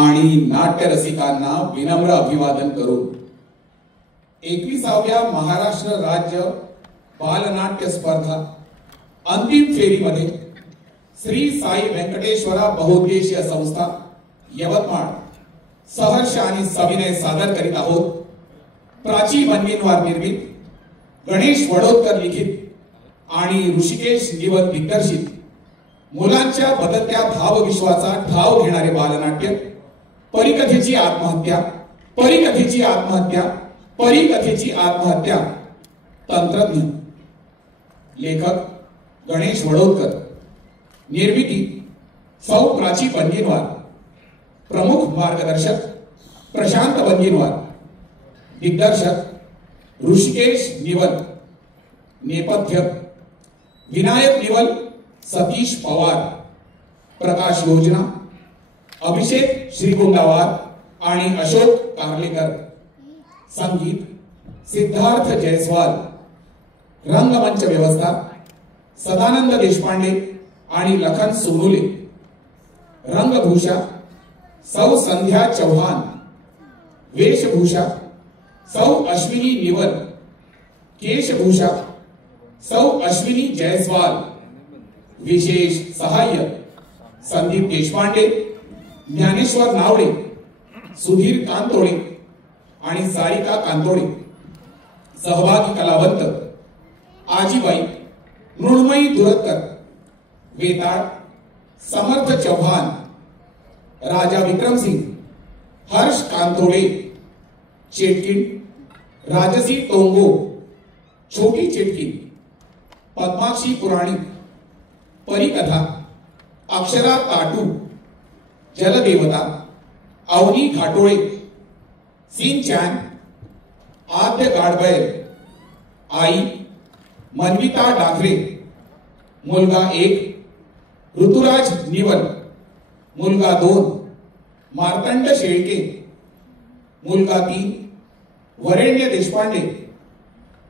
आणि नाट्य रसिकांना विनम्र अभिवादन करून 21व्या महाराष्ट्र राज्य बालनाट्य स्पर्धा अंतिम फेरीमध्ये श्री साई व्यंकटेश्वरा बहुउद्देशीय संस्था यवतमाळ सहर्ष आणि सविनय सादर करीत आहोत प्राची बनगेनवार निर्मित, गणेश वडोदकर लिखित आणि ऋषिकेश निवत दिग्दर्शित मुलांच्या बदलत्या भावविश्वाचा ठाव घेणारे बालनाट्य परिकथेची आत्महत्या, परिकथेची आत्महत्या, परिकथेची आत्महत्या. तंत्रज्ञ लेखक गणेश वडोदकर, निर्मिती सौ प्राची बनगेनवार, प्रमुख मार्गदर्शक प्रशांत बनगेनवार, दिग्दर्शक ऋषिकेश निवल, नेपथ्य विनायक निवल, सतीश पवार, प्रकाश योजना अभिषेक श्रीगोंदावार आणि अशोक कार्लेकर, संगीत सिद्धार्थ जयस्वाल, रंगमंच व्यवस्था सदानंद देशपांडे आणि लखन सोनुले, रंगभूषा सौ संध्या चौहान, वेशभूषा सौ अश्विनी निवल, केशभूषा सौ अश्विनी जयस्वाल, विशेष सहाय्य संदीप देशपांडे, ज्ञानेश्वर नावडे, सुधीर कांतोडे आणि सारिका कांतोडे. सहभागी कलावंत आजीबाई, मृण्मयी दुरत्कर, वेताळ समर्थ चौहान, राजा विक्रमसिंग, हर्ष कांतोडे, चेटकिन राजसी टोंगो, छोटी चेटकिन, पद्माक्षी पुराणिक, परिकथा अक्षरा ताटू, जलदेवता अवनी घाटोळे, सीन चॅन, आद्य गाडबैल, आई मनविता डाखरे, मुलगा 1 ऋतुराज निवल, मुलगा 2 मार्तंड शेळके, मुलगा 3 वरेण्य देशपांडे,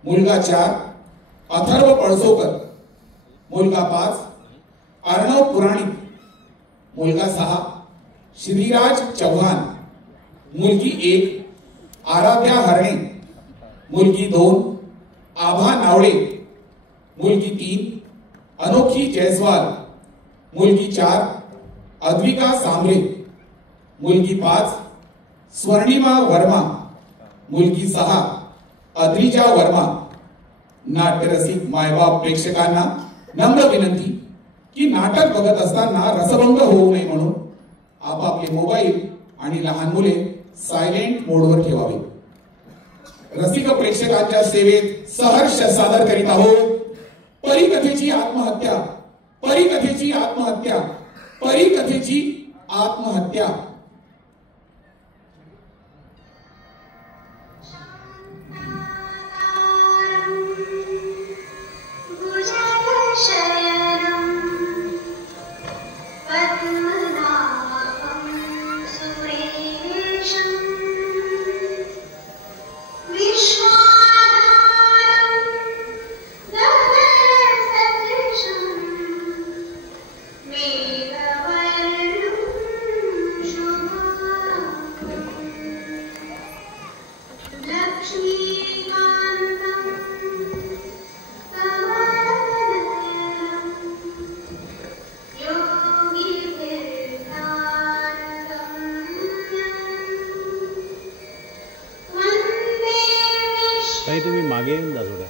मुलगा 4 अथर्व पळसोकर, मुलगा 5 अर्णव पुराणिक, मुलगा 6 श्रीराज चौहान, मुलगी 1 आराध्या हरणे, मुलगी 2 आभा नावडे, मुलगी 3 अनोखी जयस्वाल, मुलगी 4 अद्विका सांभरे, मुलगी 5 स्वर्णिमा वर्मा, मुलगी 6 अद्रिजा वर्मा. नाट्यरसिक मायबाप प्रेक्षकांना नम्र विनंती की नाटक बघत असताना रसभंग होऊ नये म्हणून आपापले मोबाईल आणि लहान मुले सायलेंट मोडवर ठेवावे. रसिक प्रेक्षकांच्या सेवेत सहर्ष सादर करीत आहोत परिकथेची आत्महत्या, परिकथेची आत्महत्या, परिकथेची आत्महत्या. ताई तुम्ही मागे येऊन जा थोडं.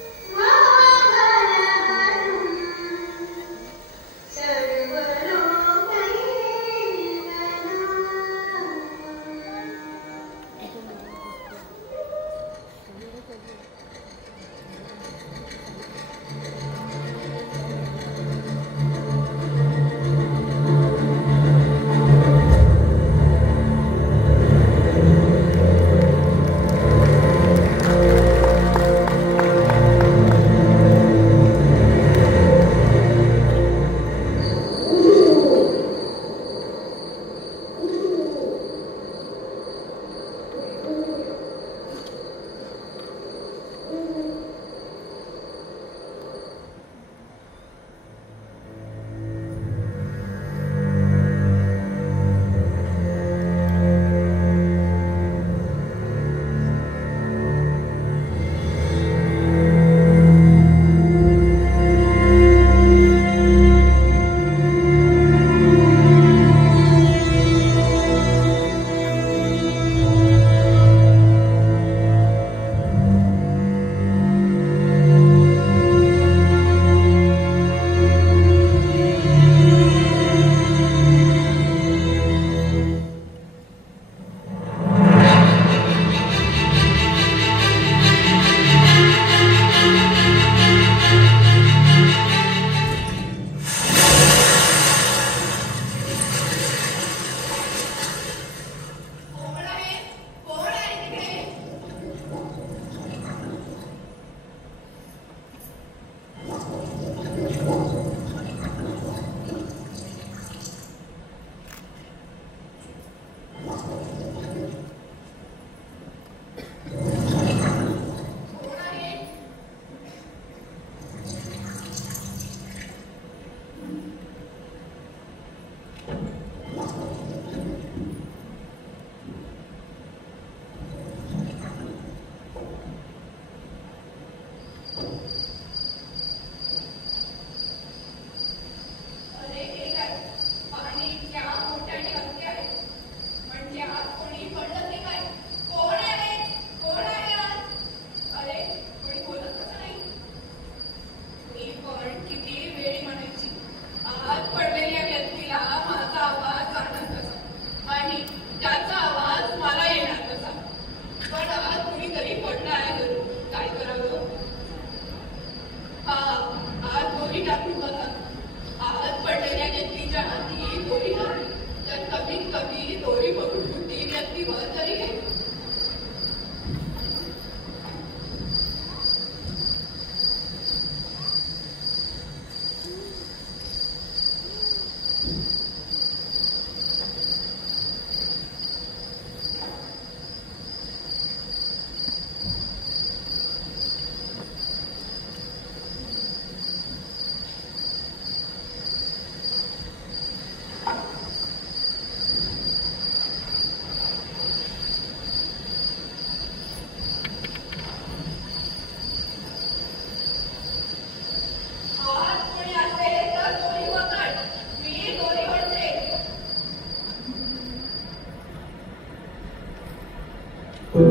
राजाचा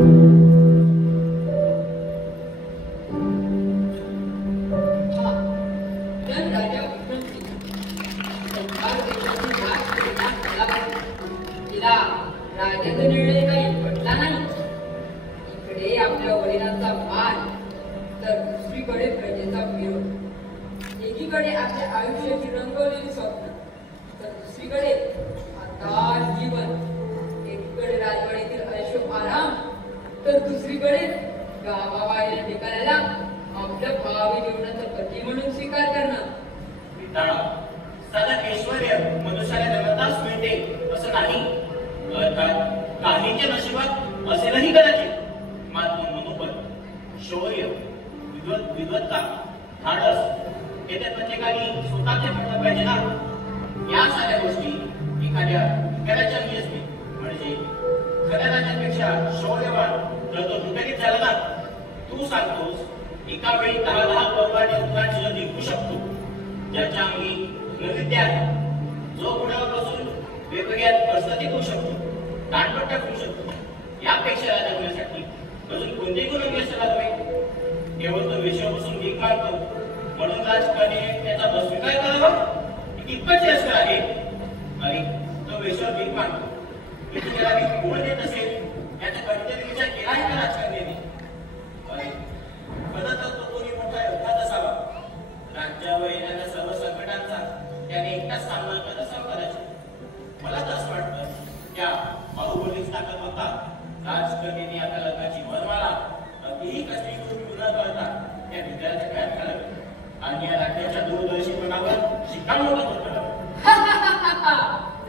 निर्णय काही पटला नाही. इकडे आपल्या वडिलांचा मान तर दुसरीकडे प्रजेचा विरोध. एकीकडे आपल्या आयुष्याची रंगवलेली स्वप्न तर दुसरीकडे आता जीवन. एकीकडे राजवाडीतील ऐशो आराम तर दुसरीकडे गावाबाहेर ठिकाणाला आपल्या भावी जीवनाचा पती म्हणून स्वीकार करणं. साधा ऐश्वर्य मनुष्याला जन्मताच मिळते असं नाही. काहींच्या नशिबात असेलही कदाचित. मात्र मनोबल, शौर्य, विद्वत्ता, धाडस हे त्या प्रत्येकाने स्वतःचे म्हटलं पाहिजे ना. या साऱ्या गोष्टी एखाद्या घराच्या असते. म्हणजे खऱ्या राजांपेक्षा शौर्यवान तर तो तुटकीत झाला ना. तू सांगतोस एका वेळी 10 पौराणिक युद्धांची लढत जिंकू शकतो. ज्याच्या अंगी नृत्य जो पुण्यावर बसून वेगवेगळ्या परिस्थितीत होऊ शकतो, दांडपट्टा होऊ शकतो. यापेक्षा राजा होण्यासाठी अजून कोणतेही गुण यशाला हवे. केवळ तो विषयावर बसून भीक मागतो म्हणून राजकारणी त्याचा अस्वीकार करावा कितपत यशस्वी आहे. आणि तो विषयावर भीक मागतो की त्याला मी गुण देत असेल याचा कधीतरी विचार केला आहे का राजकारण्याने. खरं तर तो कोणी मोठा योद्धाच असावा. राज्यावर येणाऱ्या सर्व संकटांचा त्याने एकटाच सामना करत असावा कदाचित. मला तर असं वाटतं त्या बाहुबलीच ताकद होता. राजकन्येने आता लग्नाची वरमाला अगदीही कसली गोष्ट न करता त्या विद्यार्थ्या तयार करावी आणि या राज्याच्या दूरदर्शीपणावर शिक्कामोर्तब करावं.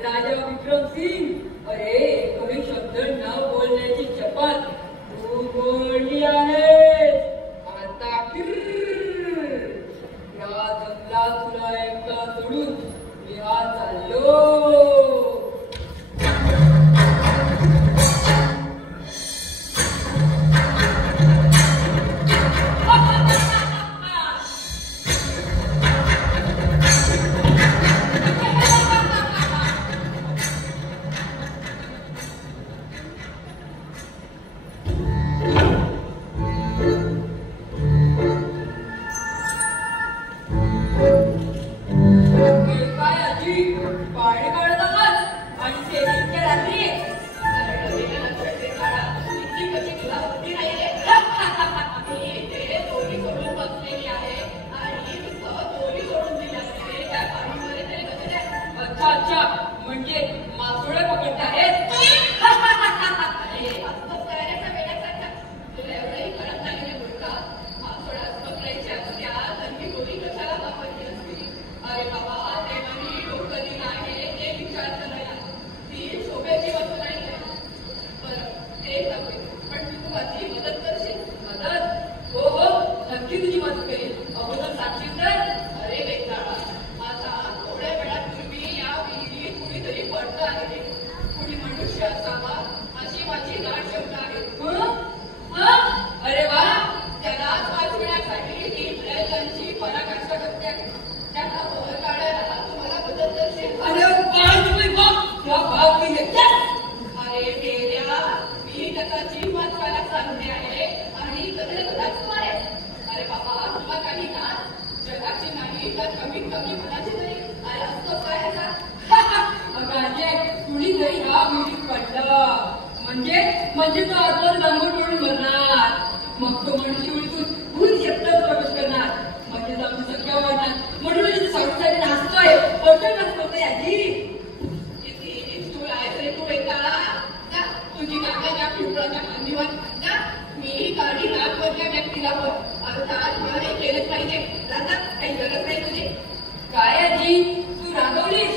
राजा विक्रम सिंग, अरे कमी शब्द न बोलण्याची शपथ तू बोलली आहे. आता या जंगलात तुला एकटा सोडून मी आज चाललो. म्हणजे तो आजवर लांबून पडून भरणार. मग तो मनुष्य उलटून भूल शेतात प्रवेश करणार. म्हणजे आमची संख्या वाढणार. म्हणून संस्थाने नाचतोय पटकन नाचतोय. आजी तुझी काकाच्या पिंपळाच्या मांडीवर जा. मी गाडी नागवरच्या व्यक्तीला अर्थात मला हे केलंच पाहिजे. दादा काही गरज नाही तुझी. काय आजी तू रागवलीस?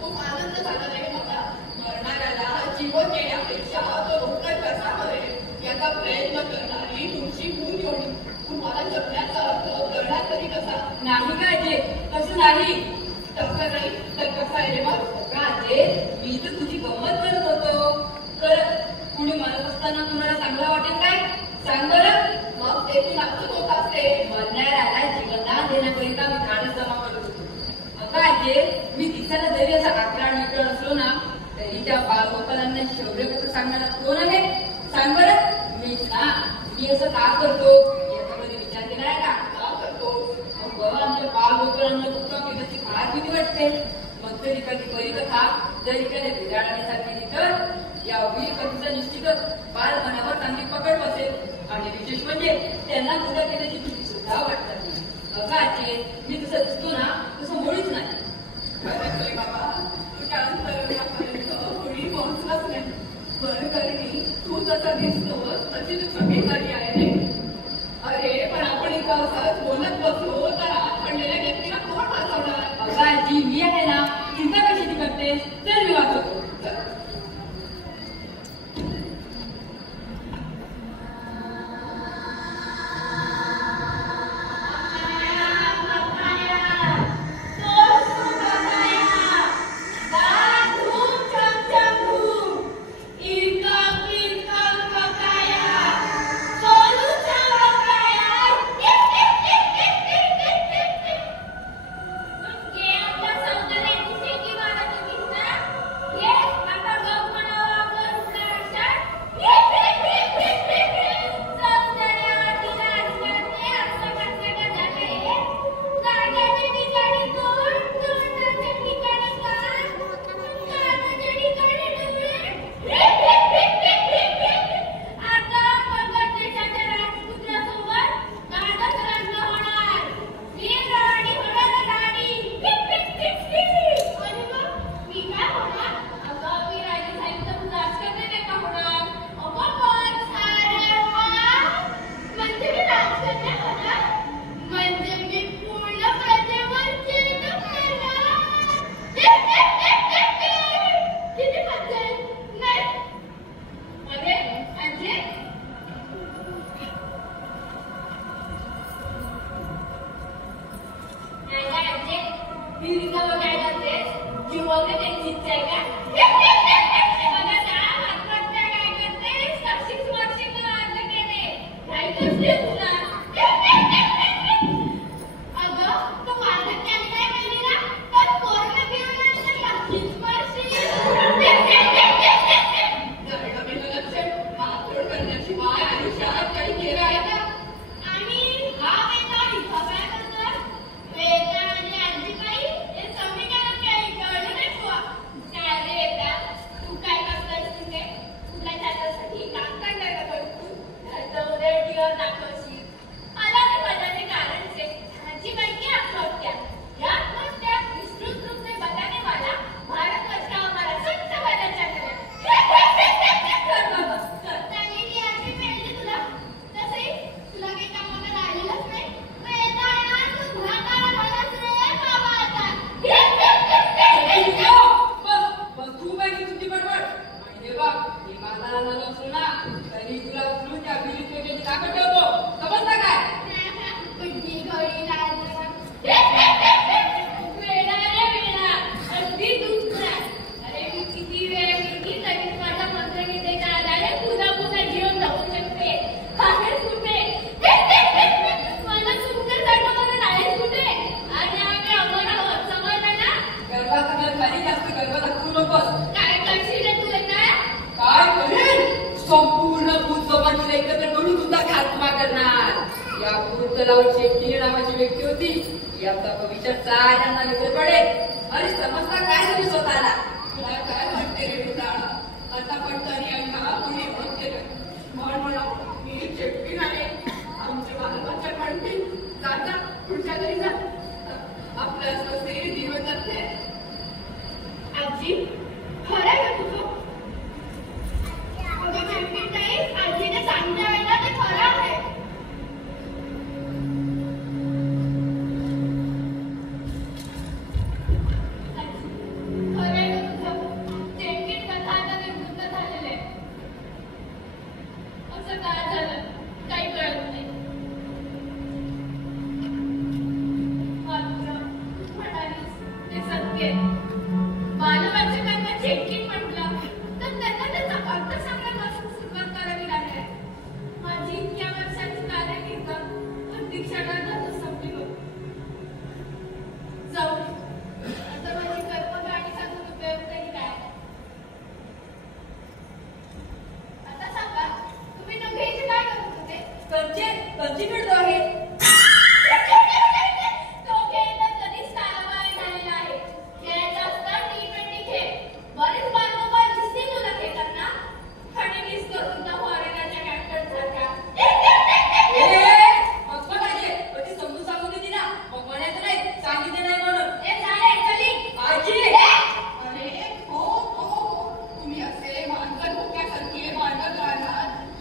खूप आनंद झाला नाही मला. मरणाऱ्याला जीवन देण्यापेक्षा तो रोकड कसा मरेल याचा प्रयत्न करणारी तुमची भूल जोडी तुम्हाला जगण्याचा अर्थ कळणार तरी कसा? नाही काय जे तसं नाही. तसं नाही तर कसं आहे रे मग? राजे मी तर तुझी गंमत करत होतो. तर कुणी म्हणत असताना तुम्हाला चांगलं वाटेल काय? सांग बरं. मग ते तू नाचत होत असते. मरणाऱ्याला जीवनदान देण्याकरिता मी खाणं जमा करत होतो. काय मी दिसायला जरी असा आकराळ मित्र असलो ना तरी त्या बालगोपालांना शौर्य कसं सांगणारा कोण आहे? सांग का करतो याच्यामध्ये विचार केला आहे का? का करतो? आमच्या बालगोकुळांना दुःख केल्याची फार भीती वाटते. मग तरी कधी परिकथा जर एखाद्या बिराडाने सांगितली तर या वीर कथेचा निश्चितच बालमनावर चांगली पकड बसेल. आणि विशेष म्हणजे त्यांना मुलं केल्याची भीती सुद्धा वाटतात नाही. अगाचे मी तसं दिसतो ना तसं मुळीच नाही. खरंच बाबा, तुझ्या अंतरापर्यंत कोणी पोहोचलंच नाही. बरं करणी तू जसा दिसतोस तशी तू कमी आहे रे. अरे पण आपण एका असंच बोलत बसलो तर आत पडलेल्या व्यक्तीला कोण वाचवणार? अगाची मी आहे ना, चिंता कशाची करतेस? तर मी वाचवतो.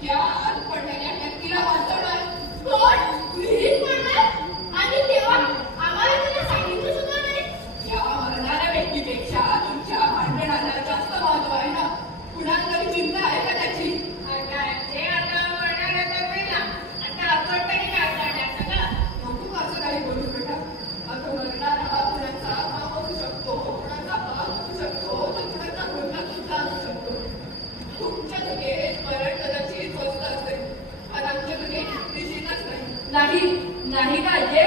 या आत पडलेल्या व्यक्तीला वाचवणार. कोण? विहिरीत पडणार? आणि तेव्हा आम्हाला त्याला सांगितलं सुद्धा नाही. या मरणाऱ्या व्यक्तीपेक्षा तुमच्या भांडणाला जास्त महत्व आहे ना. कुणाला तरी चिंता आहे का त्याची? जे आता मरणाऱ्या तर मेला. आता आपण तरी काय करणार ना? नको असं काही बोलू बेटा. आता मरणारा कुणाचा बाप असू शकतो, कुणाचा बाप असू शकतो, तर कुणाचा मुलगा सुद्धा असू शकतो. तुमच्या जगेत मरण कदाचित स्वस्त असेल, आणि आमच्या जगेत निश्चितच नाही. नाही पाहिजे.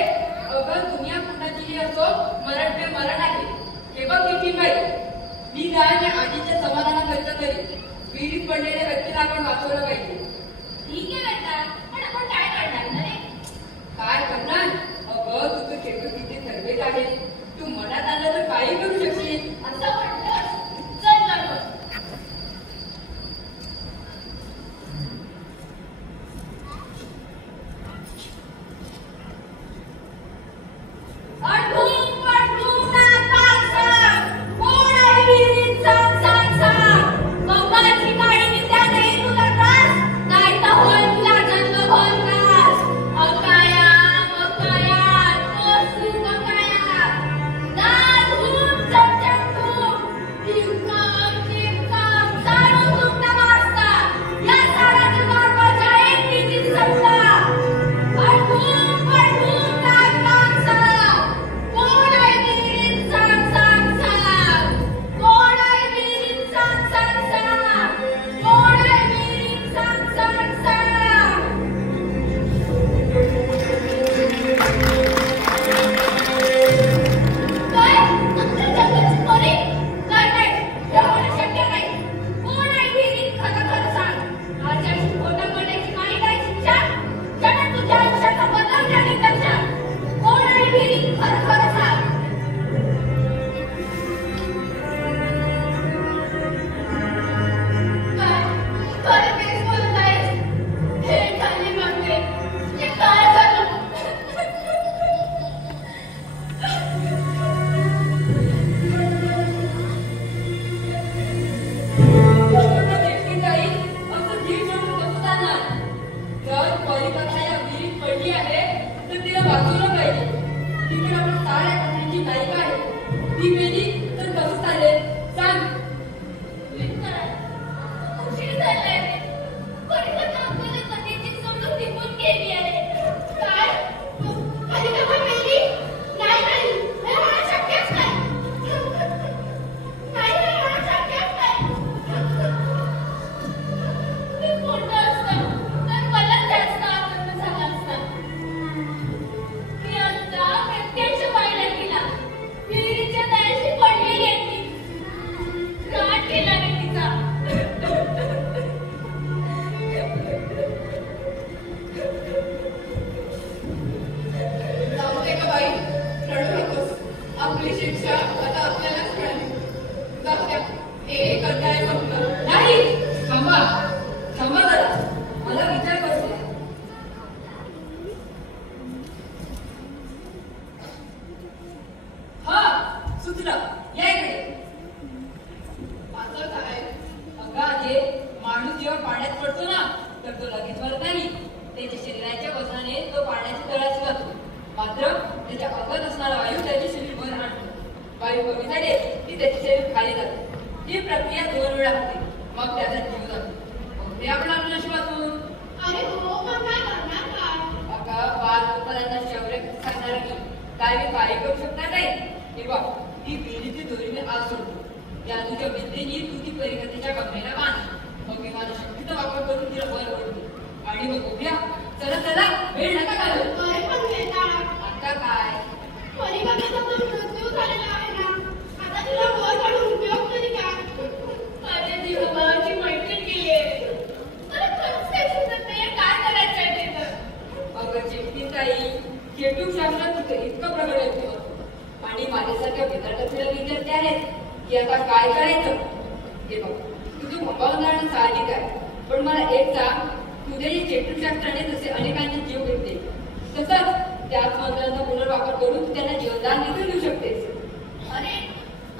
अगं दुनिया कुणाचीही असो, मरण ते मरण आहे. हे बघ किती पाहिजे. मी न्यायाने आधीच्या समाधानाकरिता तरी विहिरीत पडलेल्या व्यक्तीला आपण वाचवलं पाहिजे. ठीक आहे बेटा, पण आपण काय करणार ना रे? काय करणार? अगं तुझं खेळ किती ठरवेल आहे. तू मनात आलं तर काही करू शकशील. असं म्हणतोस? चल लवकर.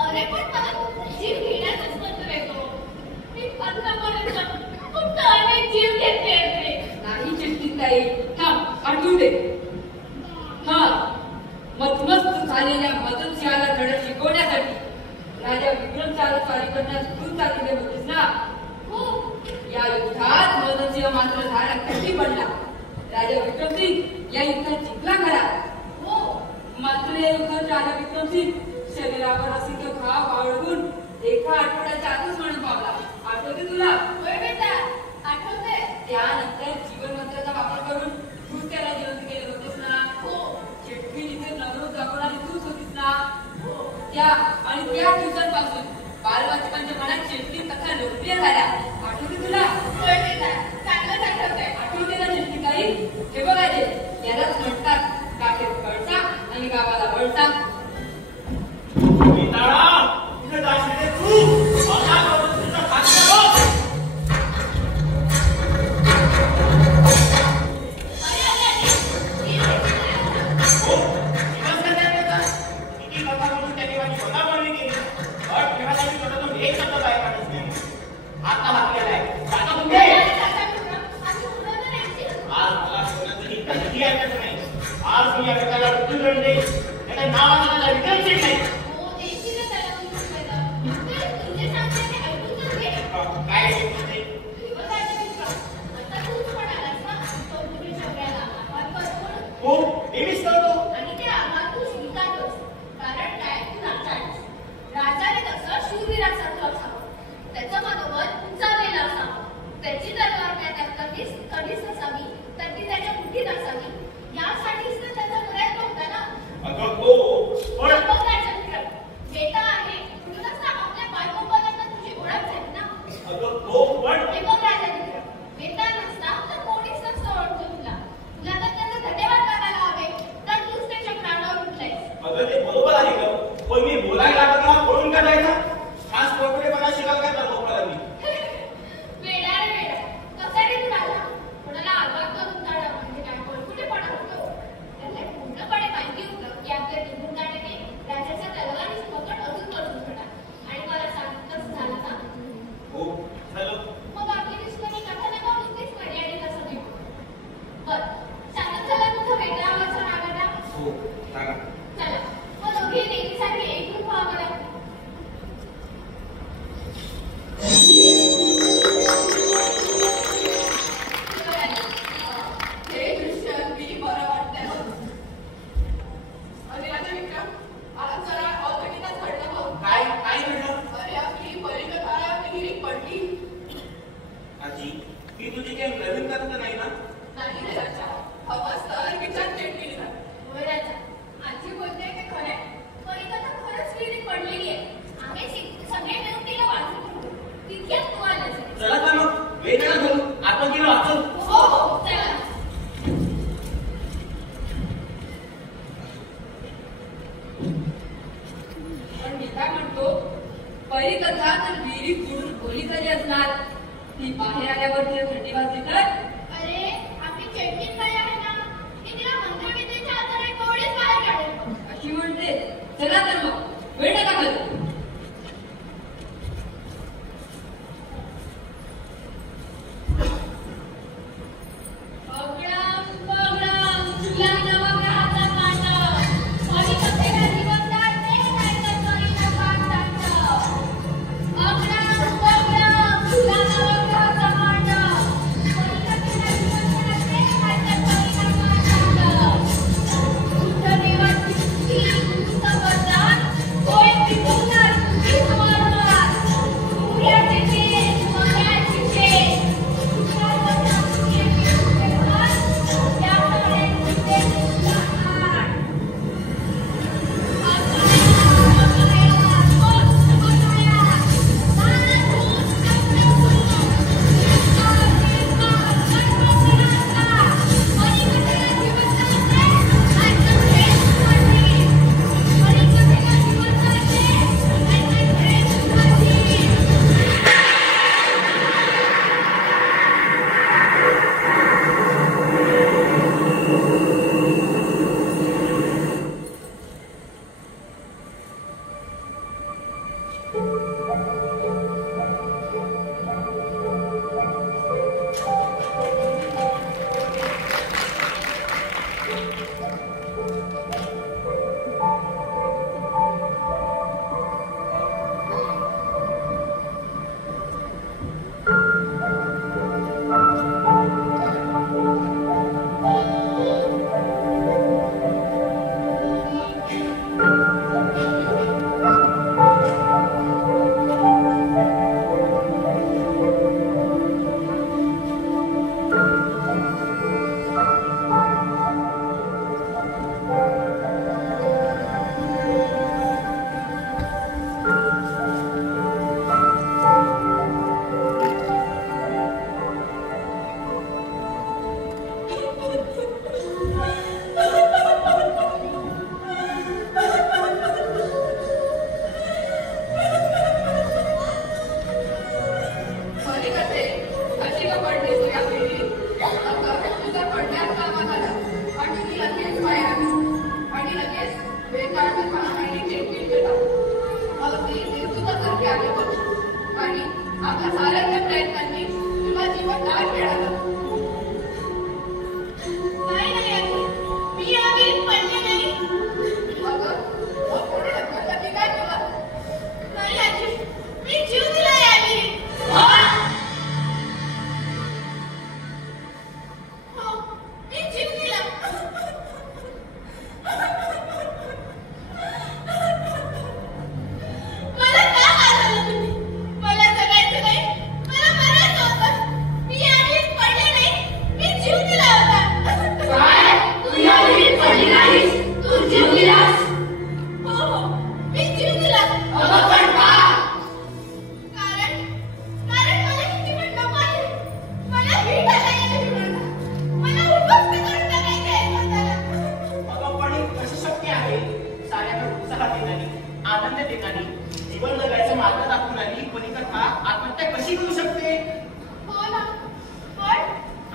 अरे पण मला जीव घेण्याचाच मंत्र येतो. मी आतापर्यंत खूप अनेक जीव घेतले नाही चिठ्ठीताई, थांब आठवू दे. हा, मधमस्त झालेल्या मदतसिंहाला धडा शिकवण्यासाठी राजा विक्रमसिंहाला स्वारी करण्यास तू चालले होतेस ना? हो. या युद्धात मदतसिंह मात्र झाला कशी पडला. राजा विक्रमसिंग या युद्धात जिंकला खरा. हो. मात्र या युद्धात राजा विक्रमसिंग शरीरावर असिद्ध घाव बाळगून एका आठवड्याच्या आतच मरण पावला. आठवते तुला? होय बेटा, आठवतंय. त्यानंतर जीवनमंत्राचा वापर करून तू त्याला जिवंत केले होतेस ना? हो. चिटकिनीचे नवरोज दाखवणारी तूच होतीस ना? हो. त्या दिवसांपासून बालवाचकांच्या मनात चिटकी कथा लोकप्रिय झाल्या. आठवते तुला? होय बेटा, चांगलंच आठवतंय. आठवते ना चिटकीताई? हे बघा ते, यालाच म्हणतात काठेत कळसा आणि गावाला वळसा. अग्राम माझ्या साऱ्या प्रयत्नांनी तुला जीवन काय मिळालं? नाही आजी, मी या विहिरीत पडले नाही. अगं मग कोणी ढकललं की काय तुला? नाही आजी, मी जीव दिला या विहिरीत. हो, मी जीव दिला. मला का मारलं तुम्ही? मला जगायचं नाही, मला मरायचं होतं. मी या विहिरीत पडले नाही, मी जीव दिला होता. काय? तू या विहिरीत पडली नाहीस, तू जीव दिलास. हो, मी जीव दिला. अगं पण का? कारण मला ही जीवन नको आहे. मला ही टाकायची जीवनाला. मला उद्ध्वस्त करून टाकायचं आहे स्वतःला. अगं पण हे कशी शक्य आहे? साऱ्याकडे उत्साह देणारी, आनंद देणारी, जीवन जगायचा मार्ग दाखवणारी परिकथा आत्महत्या कशी करू शकते? हो ना, पण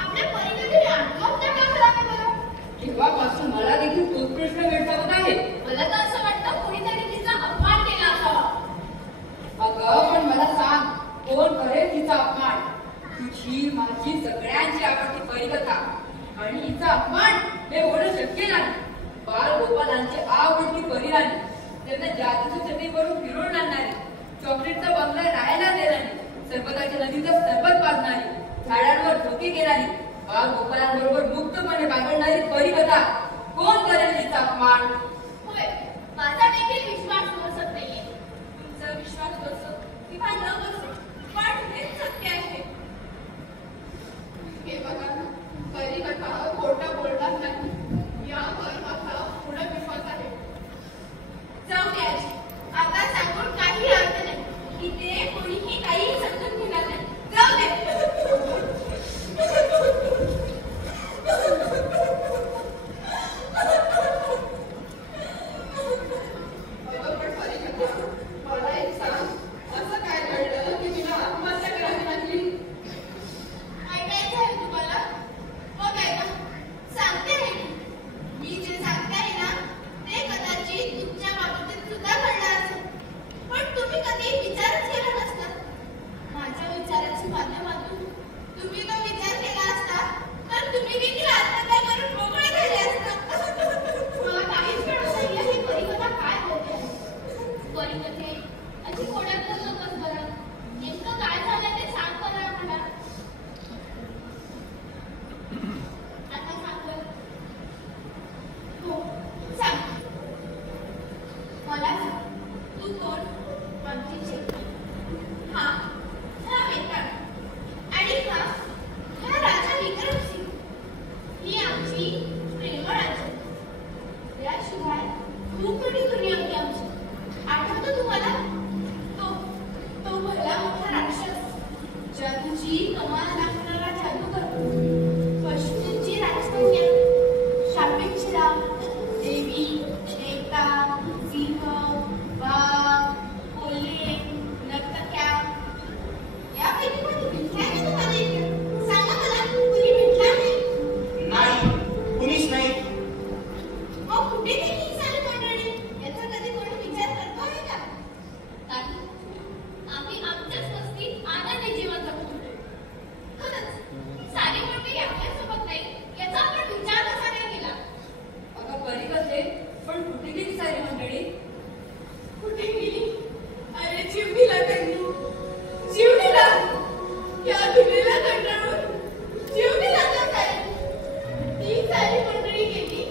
आपल्या परिस्थितीने आत्महत्या का करावी बरं? तेव्हापासून मला देखील तोच प्रश्न भेडसावत आहे. मला तर असं वाटतं कोणीतरी तिचा अपमान केला असावा. अगं पण मला सांग, कोण करेल तिचा अपमान? तुझी माझी सगळ्यांची आवडती परिकथा आणि हिचा अपमान हे होणं शक्य नाही. बाल गोपालांची आवडती परिराणी, त्यांना जादूची चटणी करून फिरवून आणणारी, चॉकलेटचा बंगला राहायला देणारी, सरबताच्या नदीचं सरबत पाजणारी, झाडांवर झोके घेणारी, बाल गोपालांबरोबर मुक्तपणे बागडणारी परिकथा, कोण करेल हिचा अपमान? होय, माझा देखील विश्वास बसत नाहीये. तुमचा विश्वास बसो किंवा न बसो, पण हेच सत्य आहे. हे बघा ना, परिकथा खोटं बोलणार नाही, यावर माझा पूर्ण विश्वास आहे. जाऊ दे आजी, आता सांगून काही अर्थ नाही. इथे कोणीही काही समजून घेणार नाही. जाऊ दे. अगं पण परिकथा, मला एक सांग, असं काय घडलं की तुला आत्महत्या करावी लागली? ऐकायचं आहे तुम्हाला? मग ऐका. सांगते आहे की. मी जे सांगते आहे ना, ते कदाचित तुमच्या बाबतीत सुद्धा घडलं असेल. पण तुम्ही कधी विचारच केला नसता. माझ्या विचाराच्या माध्यमातून तुम्ही तो विचार केला असता, तर तुम्ही देखील आत्महत्या करून मोकळे झाले असता. मला काहीच कळत नाहीये ही परिकथा काय बोलते आहे. परिकथे अशी कोणाकडे नकोस बरं. नेमकं काय झालं ते सांग बरं आम्हाला. आता सांग बरं. हो, सांग. मला सांग, तू कोण? आमची चेतनी. हा वेताळ. आणि हा राजा विक्रमसिंह. ही आमची प्रेमळ आजी. याशिवाय खूप मोठी दुनिया होती आमची. आठवतं तुम्हाला? तो भला मोठा राक्षस, जादूची कमाल दाखवणारा जादूगर, पशूंची राजकन्या, शापित राम, देवी, देवता, सिंह, वाघ, कोल्हे, नर्तक्या. यापैकी कोणी भेटल्या नाही तुम्हाला इथे? सांगा मला, कोणी भेटल्या नाही? नाही, कुणीच नाही. मग कुठे गेली ही सारी मंडळी? याचा कधी कोणी विचार करतो आहे का? नाही, आम्ही आमच्याच वस्तीत आनंदी जीवन जगत होतो. खरंच सारी मंडळी आपल्यासोबत नाही याचा आपण विचार कसा नाही केला? अगं परिकथे, पण कुठे गेली सारी मंडळी? कुठे गेली? अरे जीव दिला त्यांनी. जीव दिला. या दुनियेला कंटाळून जीव दिला त्या सारी. ती सारी मंडळी गेली.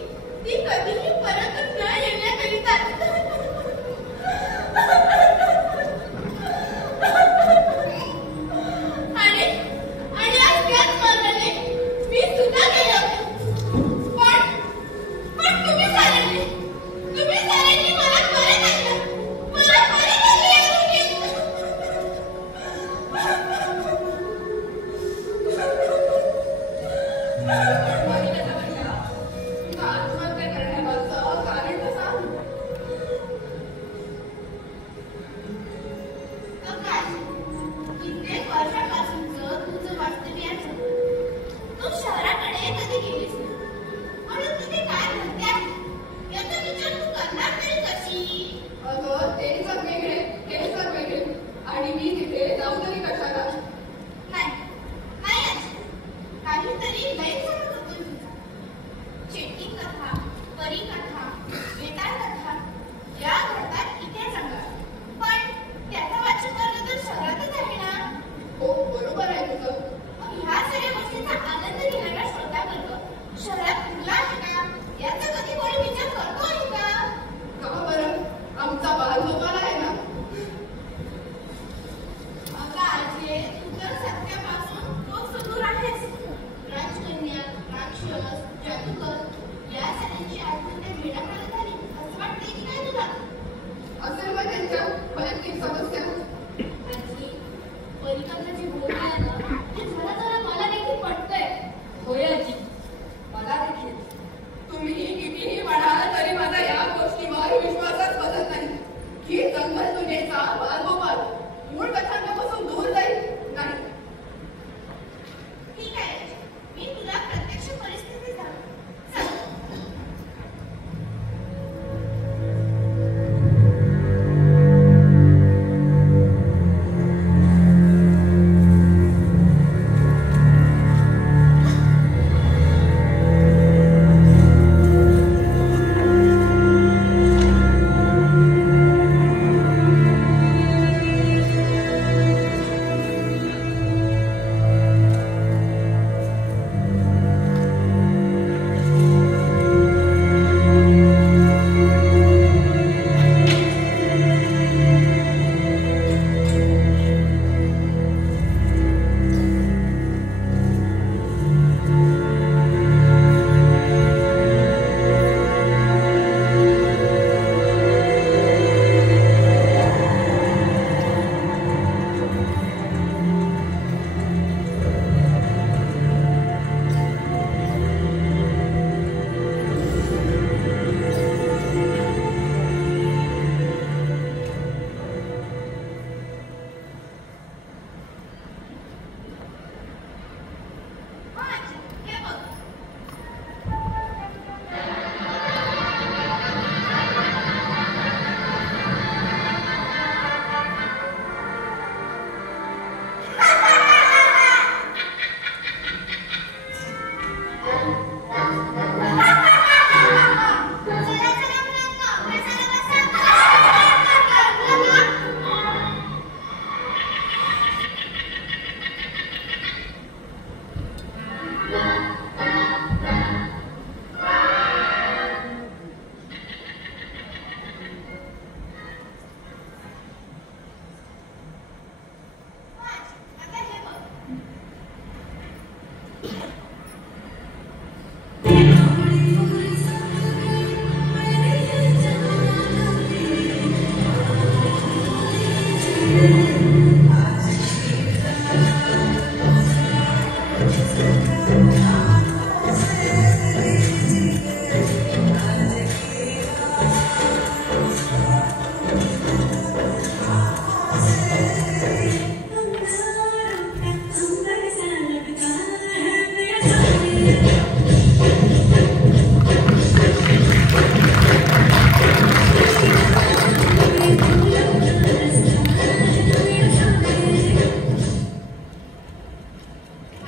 ती कधीही परत न येण्याकरिता. आणि आज त्याच मार्गाने मी सुद्धा गेले होते. पण तुम्ही साऱ्यांनी मला परत आणलं. मला परत आणलं या दुनियेत. परिकथा म्हणल्या, तुला आत्महत्या करण्यामागचं कारण तर सांग. काय? कित्येक वर्षापासूनचं तुझं वास्तव्याचं. तू शहराकडे कधी गेलीस नाही. म्हणून तिथे काय घडते आहे याचा विचार तू करणार तरी कशी? अगं ते जग वेगळे, हे जग वेगळे, आणि मी तिथे जाऊ तरी कशाला?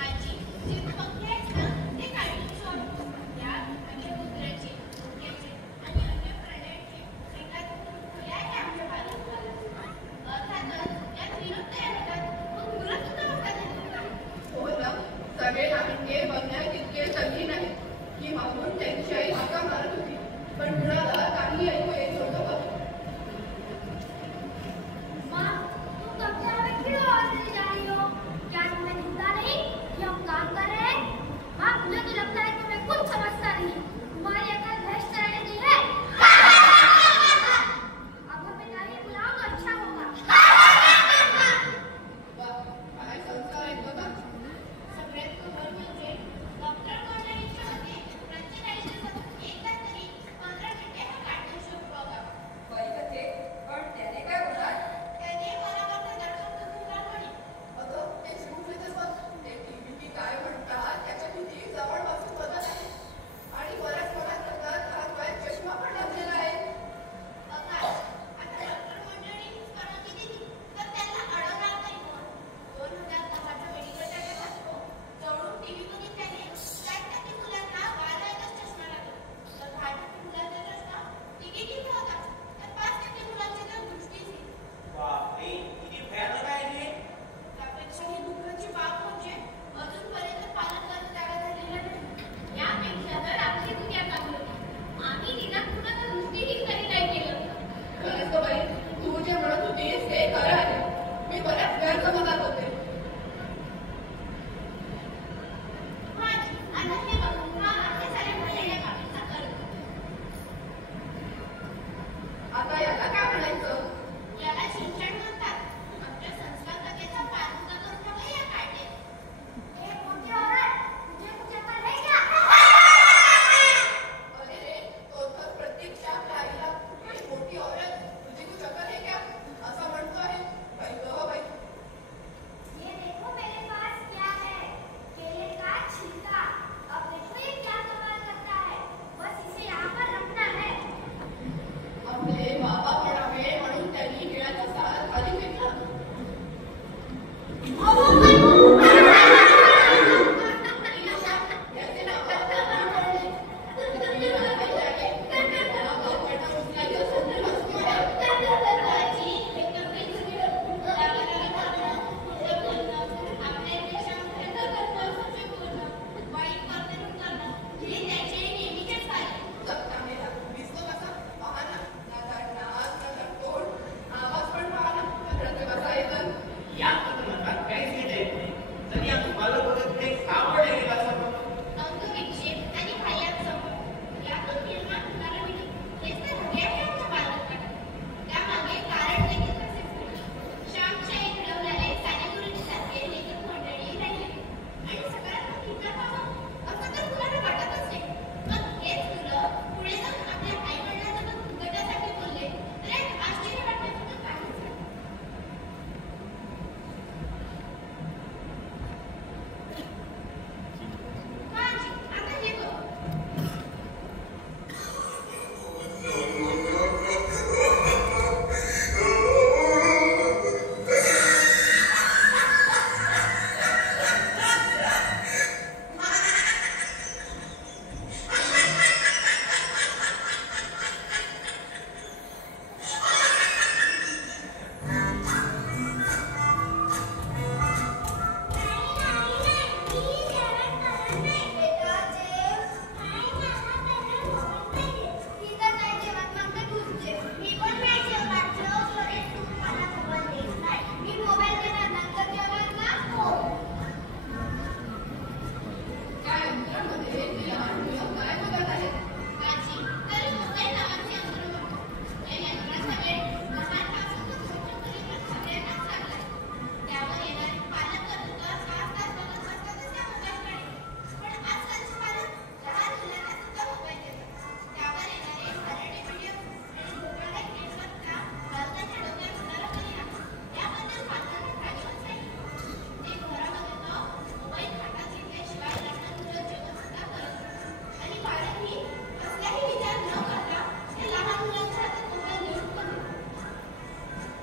आजी, जे तू बघतेस ना आता याला काय म्हणायचं? याला शिक्षण म्हणतात. आमच्या संस्कार कथेचा प्रारंभ करून ठेवला या काढले. हे मोठी औरत, तुझे पण आहे का? अरे रे, तो तर प्रत्यक्षात राहिला. ही मोठी औरत तुझी कुछ अकल है क्या? असं म्हणतो आहे. बाई गं बाई. ये देखो मेरे पास क्या है? केले का छिलका. अब देखो ये क्या कमाल करता है. बस इसे यहाँ पर रखना है. आपले बाबा म्हणावे म्हणून त्यांनी गिळाचा सार खाली फेकला. याचे नाव आपल्याला तुम्ही म्हणायचे आहे. त्याला बापटा उचलायची असेल तर हसू नये. दादाजी, एकदम बेचुकीवर आपल्या देशामध्ये वाईट वर्तणूक करणं हे त्याचे नेहमीचेच आहे. जगता मेला दिसतो कसा? पहा ना. ना धड नाक, ना धड तोंड. आवाज पण पहा ना. कचऱ्याचे कसा येतं. या म्हणतात काहीच घेता येत नाही. तरी या तुम्हाला बघत ते आवड आहे का असं? अंगविक्षेप आणि बाह्यात संपर्क यातून निर्माण होणारा विनोद हेच तर हृदयाच्या बालक करतात. त्यामागे कारण देखील तसेच आहे. श्यामशाही घडवणारे सानेगुरुजीसारखे लेखक मंडळी राहिले आणि सकारात्मक विचार व्हावा असं तर मुलांना वाटतच नाही. मग हेच मुलं पुढे जाऊन आपल्या आईवडिलांना गटासाठी बोलले तर यात आश्चर्य वाटण्यासारखं काहीच नाही. काळजी, आता हे बघ. त्या यंत्रामध्ये ती लहान मुलं काय बघत आहेत?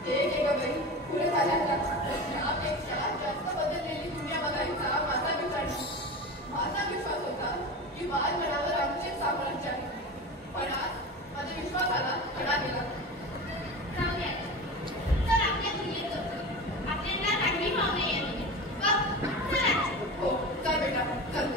हे घे गं बाई. पुढे झाल्या का? यापेक्षा जास्त बदललेली दुनिया बघायचा माझा विचार नाही. माझा विश्वास होता की बालपणावर आमचे साम्राज्य आहे. पण आज माझ्या विश्वासाला खडा गेला. हो, चल बेटा, चल.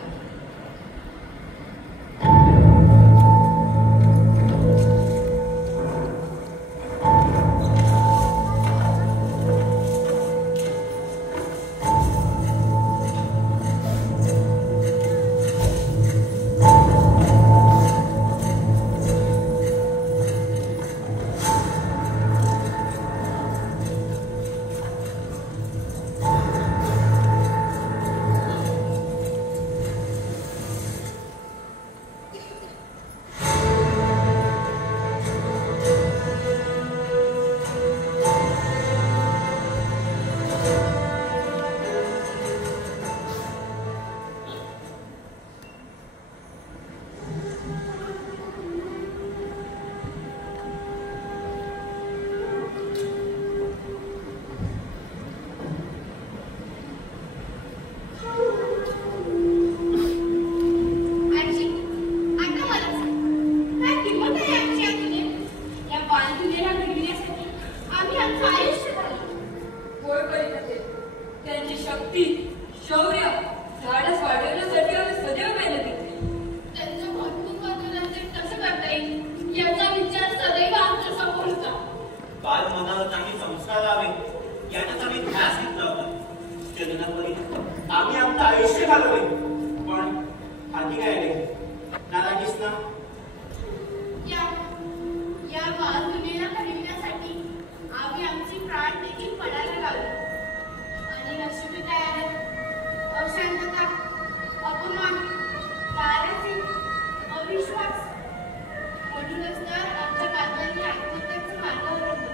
म्हणूनच तर आमच्या बाबांनी आत्महत्येचं मार्ग अवलंबलं.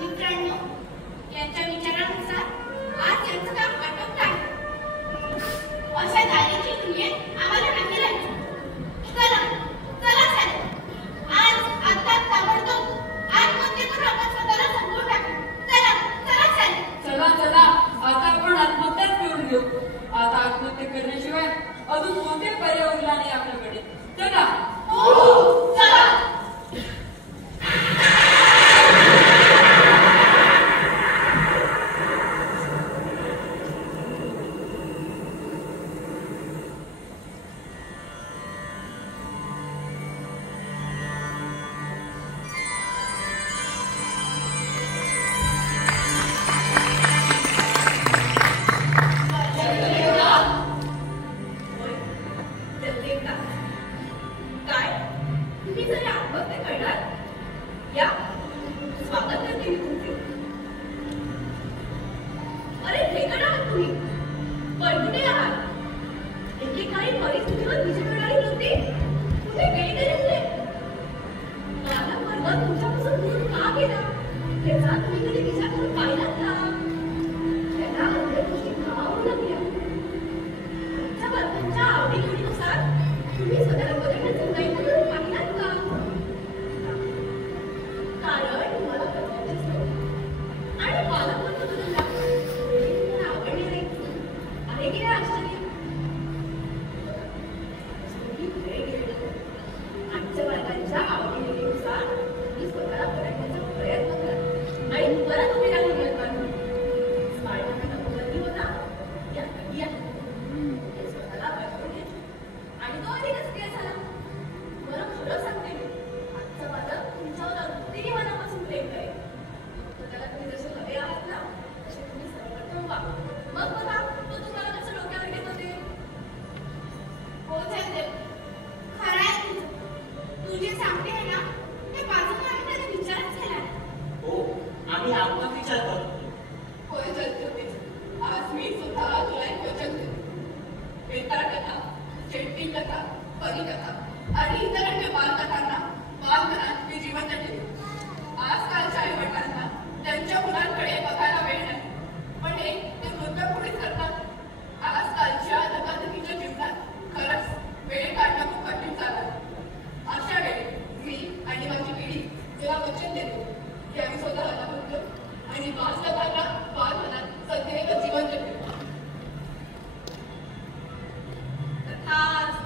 मित्रांनो, यांच्या विचारानुसार आज यांचं काम आटोपत आहे. अशा दारिद्र्य दुनियेत आम्हाला नाही राहायचं. चला चला साहेब, आज आता ताबडतोब आत्महत्या करून आपण स्वतःला संपवून टाकू. चला चला साहेब. चला चला, आता आपण आत्महत्याच करून घेऊ. आता आत्महत्या करण्याशिवाय अजून कोणते पर्याय उरला नाही आपल्याकडे. चला. हो चला. काय तुम्ही जरी आत्महत्या करणार? या स्वागत करते मी तुमचे. अरे भेटणार आहात तुम्ही, पण कुठे आहात? एकेकाळी परिस्थितीवर विजय करणारी वृत्ती कुठे गेली तरी माझा वर्ग तुमच्यापासून दूर का गेला याचा तुम्ही कधी विचार करून पाहिलात का? त्यांना आपल्या गोष्टी का आवडू लागल्या? तुमच्या वर्गांच्या आवडीनिवडीनुसार तुम्ही स्वतःला बदलण्याचा प्रयत्न करून पाहिलात का? कारण तुम्हाला बदलायचीच नव्हती आणि पालकवर्ग बदलला. तुम्हाला आवडले नाही आहे की नाही आश्चर्य? तुम्ही पुढे गेले. आमच्या वर्गांच्या आवडीनिवडीनुसार तुम्ही स्वतःला बदलण्याचा प्रयत्न करा आणि परत उभे राहून मिळतात. स्मार्टफोन नकोबंदी होता या कधी आहे स्वतःला बदलून घेतलं आणि तो अधिकच प्रिय झाला. बरं खरं सांगते मी, आजचा माझा तुमच्यावर अगदी मनापासून प्रेम करेल. त्याला तुम्ही जसे हवे आहात ना तसे तुम्ही सर्वप्रथम व्हा. मग बघा तो तुम्हाला कसं डोक्यावर घेत होते. हो जयदेव, खरं आहे तुझं. तू जे सांगते आहे ना ते बाजूला आम्ही कधी विचारच केला नाही. हो, आम्ही आत्ताच विचार करतो. होय जगदीश, आज मी सुद्धा तुला एक वचन देते. बेताळ कथा, चेट्टी कथा, परिकथा आणि इतरांच्या बालकथांना बालपणात मी जिवंत ठेवले. आजकालच्या आईवडिलांना त्यांच्या मुलांकडे बघायला वेळ नाही, पण हे ते मृत्यूपुढेच करतात. आजकालच्या धकाधकीच्या जीवनात खरंच वेळ काढणं खूप कठीण झालं. अशा वेळी मी आणि माझी पिढी जेव्हा वचन देतो की आम्ही स्वतःला बघतो आणि बालकथांना बालपणात सदैव जिवंत ठेवतो. तथाच.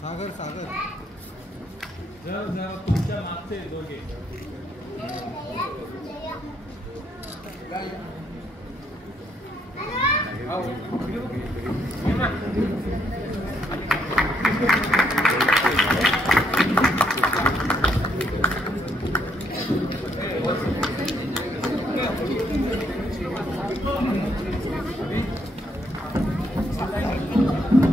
सागर सागर जरा तुमच्या मागचे दोघे Thank you.